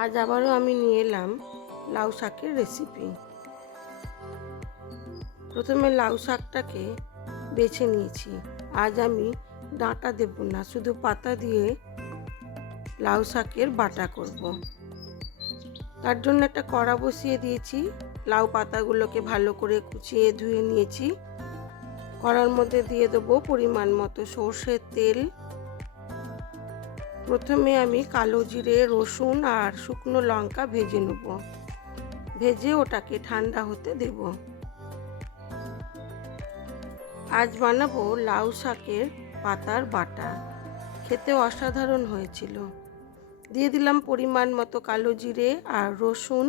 আজ আবারও আমি নিয়ে এলাম লাউ শাকের রেসিপি। প্রথমে লাউ শাকটাকে বেছে নিয়েছি। আজ আমি ডাঁটা দেব না, শুধু পাতা দিয়ে লাউ শাকের বাটা করব। তার জন্য একটা কড়া বসিয়ে দিয়েছি। লাউ পাতাগুলোকে ভালো করে কুচিয়ে ধুয়ে নিয়েছি। কড়ার মধ্যে দিয়ে দেবো পরিমাণ মতো সর্ষের তেল। প্রথমে আমি কালো জিরে, রসুন আর শুকনো লঙ্কা ভেজে নেব। ভেজে ওটাকে ঠান্ডা হতে দেব। আজ বানাবো লাউ শাকের পাতার বাটা। খেতে অসাধারণ হয়েছিল। দিয়ে দিলাম পরিমাণ মতো কালো জিরে আর রসুন,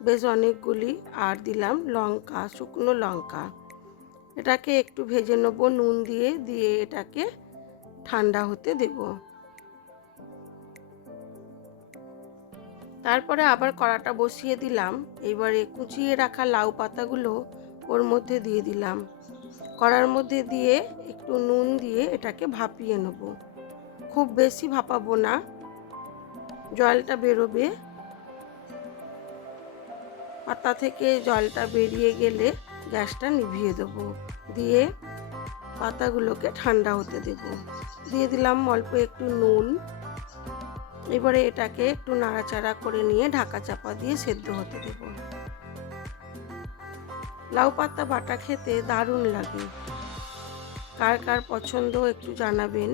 বেশ অনেকগুলি, আর দিলাম লঙ্কা, শুকনো লঙ্কা। এটাকে একটু ভেজে নেব নুন দিয়ে। দিয়ে এটাকে ঠান্ডা হতে দেব। তারপরে আবার কড়াটা বসিয়ে দিলাম। এবারে কুচিয়ে রাখা লাউ পাতাগুলো ওর মধ্যে দিয়ে দিলাম। কড়ার মধ্যে দিয়ে একটু নুন দিয়ে এটাকে ভাপিয়ে নেব। খুব বেশি ভাপাবো না, জলটা বেরোবে। পাতা থেকে জলটা বেরিয়ে গেলে গ্যাসটা নিভিয়ে দেবো। দিয়ে পাতাগুলোকে ঠান্ডা হতে দেব। দিয়ে দিলাম অল্প একটু নুন। এবারে এটাকে একটু নাড়াচাড়া করে নিয়ে ঢাকা চাপা দিয়ে সেদ্ধ হতে দেব। লাউ পাতা বাটা খেতে দারুণ লাগে। কার কার পছন্দ একটু জানাবেন।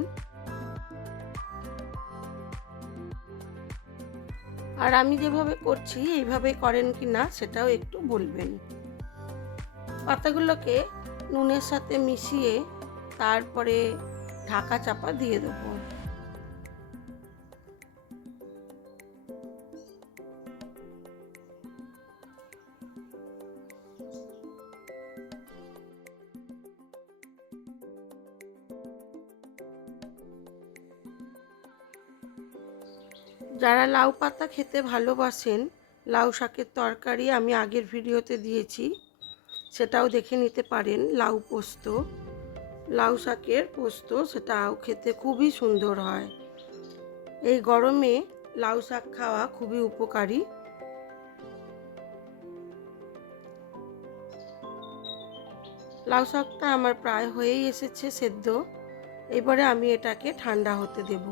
আর আমি যেভাবে করছি এইভাবে করেন কি না সেটাও একটু বলবেন। পাতাগুলোকে নুনের সাথে মিশিয়ে তারপরে ঢাকা চাপা দিয়ে দেবো। যারা লাউ পাতা খেতে ভালোবাসেন, লাউ শাকের তরকারি আমি আগের ভিডিওতে দিয়েছি, সেটাও দেখে নিতে পারেন। লাউ পোস্ত, লাউ শাকের পোস্ত, সেটাও খেতে খুবই সুন্দর হয়। এই গরমে লাউ শাক খাওয়া খুবই উপকারী। লাউ শাকটা আমার প্রায় হয়েই এসেছে সেদ্ধ। এবারে আমি এটাকে ঠান্ডা হতে দেব।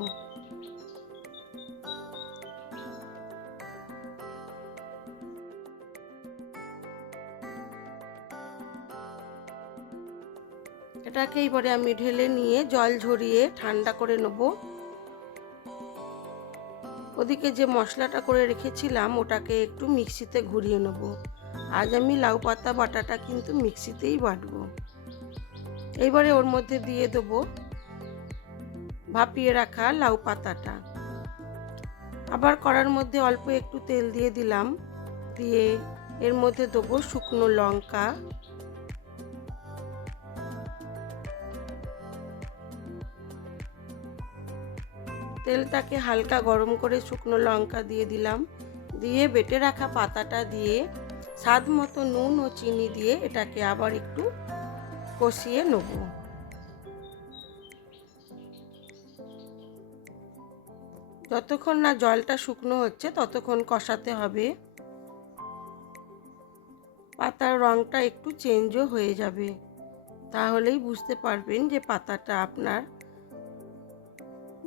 এটাকে এবারে আমি ঢেলে নিয়ে জল ঝরিয়ে ঠান্ডা করে নেব। ওদিকে যে মশলাটা করে রেখেছিলাম ওটাকে একটু মিক্সিতে ঘুরিয়ে নেব। আজ আমি লাউ পাতা বাটাটা কিন্তু মিক্সিতেই বাটবো। এইবারে ওর মধ্যে দিয়ে দেবো ভাপিয়ে রাখা লাউ পাতাটা। আবার কড়ার মধ্যে অল্প একটু তেল দিয়ে দিলাম। দিয়ে এর মধ্যে দেবো শুকনো লঙ্কা, তেলটাকে হালকা গরম করে শুকনো লঙ্কা দিয়ে দিলাম। দিয়ে বেটে রাখা পাতাটা দিয়ে স্বাদ মতো নুন ও চিনি দিয়ে এটাকে আবার একটু কষিয়ে নেব। যতক্ষণ না জলটা শুকনো হচ্ছে ততক্ষণ কষাতে হবে। পাতার রঙটা একটু চেঞ্জও হয়ে যাবে, তাহলেই বুঝতে পারবেন যে পাতাটা আপনার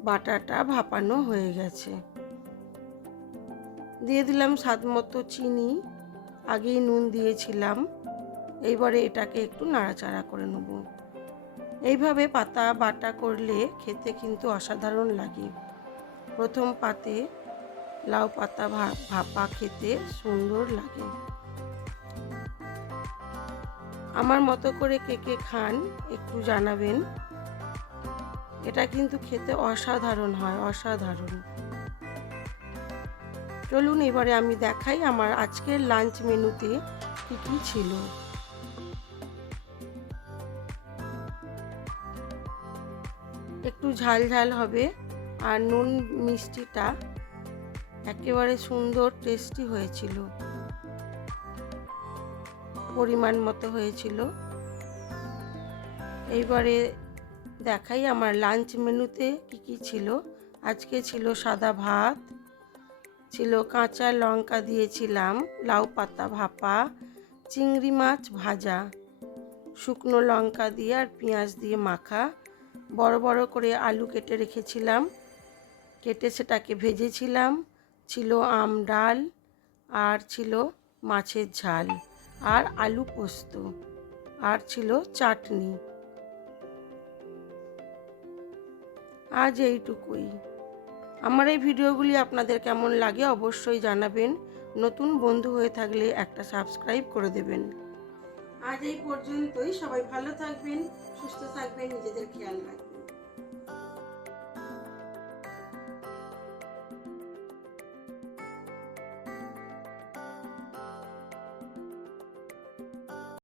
বাটাটা ভাপানো হয়ে গেছে। দিয়ে দিলাম স্বাদ মতো চিনি, আগেই নুন দিয়েছিলাম। এইবারে এটাকে একটু নাড়াচাড়া করে নেব। এইভাবে পাতা বাটা করলে খেতে কিন্তু অসাধারণ লাগে। প্রথম পাতে লাউ পাতা ভাপা খেতে সুন্দর লাগে। আমার মতো করে কে কে খান একটু জানাবেন। এটা কিন্তু খেতে অসাধারণ হয়, অসাধারণ। চলুন এবারে আমি দেখাই আমার আজকের লাঞ্চ মেনুতে কি কি ছিল। একটু ঝাল ঝাল হবে আর নুন মিষ্টিটা একেবারে সুন্দর টেস্টি হয়েছিল, পরিমাণ মতো হয়েছিল। এইবারে দেখাই আমার লাঞ্চ মেনুতে কি কি ছিল। আজকে ছিল সাদা ভাত, ছিল কাঁচা লঙ্কা দিয়েছিলাম, লাউ পাতা ভাপা, চিংড়ি মাছ ভাজা, শুকনো লঙ্কা দিয়ে আর পেঁয়াজ দিয়ে মাখা, বড় বড় করে আলু কেটে রেখেছিলাম, কেটে সেটাকে ভেজেছিলাম, ছিল আম ডাল, আর ছিল মাছের ঝাল, আর আলু পোস্ত, আর ছিল চাটনি। আজ এইটুকুই। আমার এই ভিডিওগুলি আপনাদের কেমন লাগে অবশ্যই জানাবেন। নতুন বন্ধু হয়ে থাকলে একটা সাবস্ক্রাইব করে দেবেন। আজ এই পর্যন্তই। সবাই ভালো থাকবেন, সুস্থ থাকবেন, নিজেদের খেয়াল রাখবেন।